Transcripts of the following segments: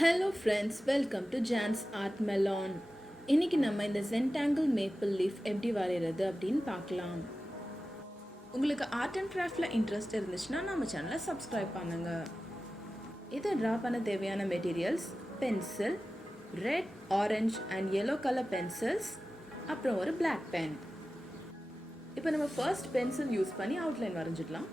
Hello friends, welcome to Jan's Art Melon. இன்னைக்கு நம்ம இந்த Zentangle maple leaf எப்படி வரைகிறது அப்படின்னு பார்க்கலாம். உங்களுக்கு ஆர்ட் அண்ட் கிராஃப்ட்ல இன்ட்ரெஸ்ட் இருந்துச்சுன்னா நம்ம சேனலை சப்ஸ்கிரைப் பண்ணுங்க. இதை ட்ரா பண்ண தேவையான materials pencil, red, orange and yellow colour pencils, அப்புறம் ஒரு பிளாக் பென். இப்போ நம்ம ஃபர்ஸ்ட் பென்சில் யூஸ் பண்ணி அவுட்லைன் வரைஞ்சிடலாம்.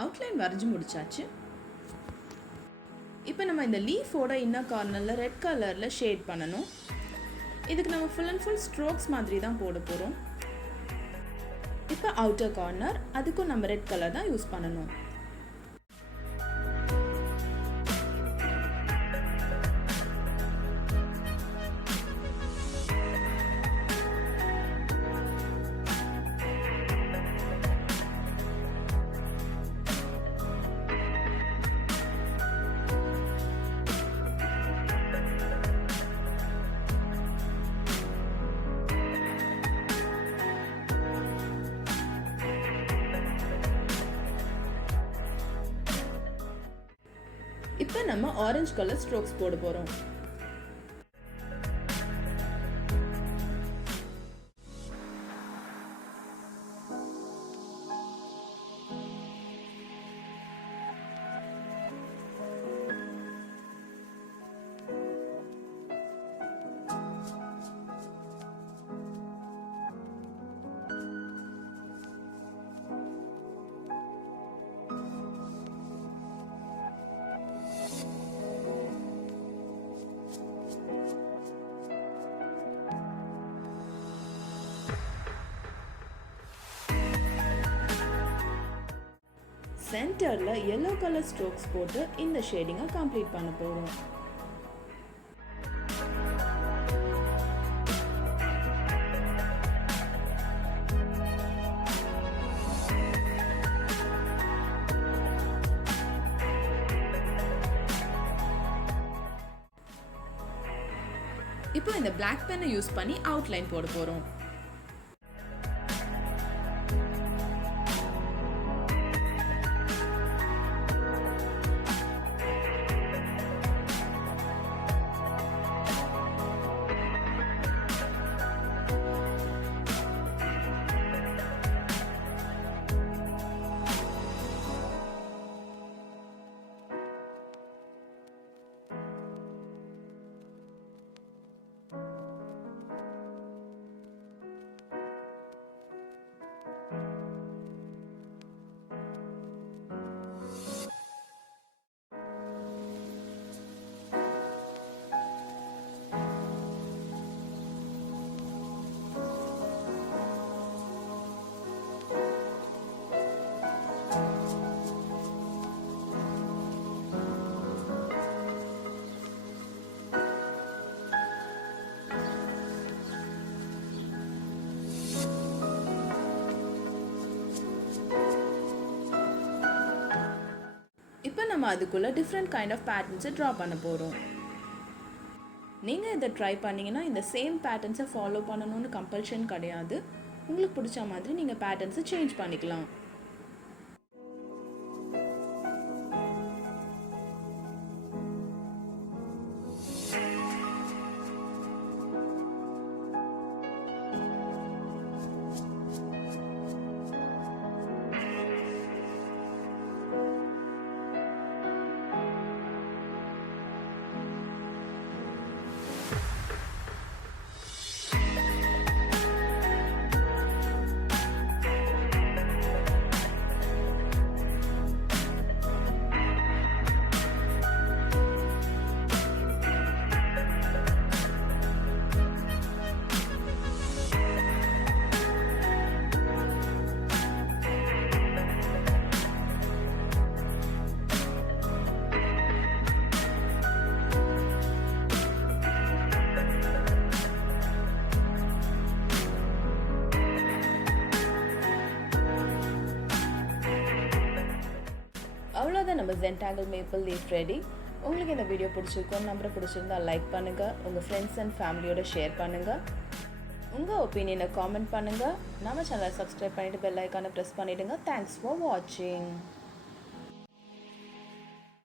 அவுட்லைன் வரைஞ்சி முடிச்சாச்சு. இப்போ நம்ம இந்த லீஃபோட இன்னர் கார்னரில் ரெட் கலரில் ஷேட் பண்ணணும். இதுக்கு நம்ம ஃபுல் அண்ட் ஃபுல் ஸ்ட்ரோக்ஸ் மாதிரி தான் போட போகிறோம். இப்போ அவுட்டர் கார்னர் அதுக்கும் நம்ம ரெட் கலர் தான் யூஸ் பண்ணணும். இப்போ நம்ம ஆரஞ்சு கலர் ஸ்ட்ரோக்ஸ் போட போறோம். சென்டர்ல yellow கலர் ஸ்ட்ரோக்ஸ் போட்டு இந்த ஷேடிங்கை கம்ப்ளீட் பண்ண போறோம். இப்போ இந்த பிளாக் பென்னை யூஸ் பண்ணி அவுட்லைன் போட போறோம். இப்போ நம்ம அதுக்குள்ள டிஃப்ரெண்ட் கைண்ட் ஆஃப் பேட்டர்ன்ஸை ட்ரா பண்ண போகிறோம். நீங்கள் இதை ட்ரை பண்ணிங்கன்னா இந்த சேம் பேட்டர்ன்ஸை ஃபாலோ பண்ணணும்னு கம்பல்ஷன் கிடையாது. உங்களுக்கு பிடிச்ச மாதிரி நீங்கள் பேட்டர்ன்ஸை சேஞ்ச் பண்ணிக்கலாம். அவ்வளோதான், நம்ம Zentangle மேப்பிள் லீஃப் ரெடி. உங்களுக்கு இந்த வீடியோ பிடிச்சிருக்கோம் நம்பரை பிடிச்சிருந்தா லைக் பண்ணுங்கள், உங்கள் ஃப்ரெண்ட்ஸ் அண்ட் ஃபேமிலியோட ஷேர் பண்ணுங்கள், உங்கள் ஒப்பீனியனை காமெண்ட் பண்ணுங்கள், நம்ம சேனலை சப்ஸ்கிரைப் பண்ணிவிட்டு பெல் ஐக்கானை ப்ரெஸ் பண்ணிவிடுங்க. தேங்க்ஸ் ஃபார் வாட்சிங்.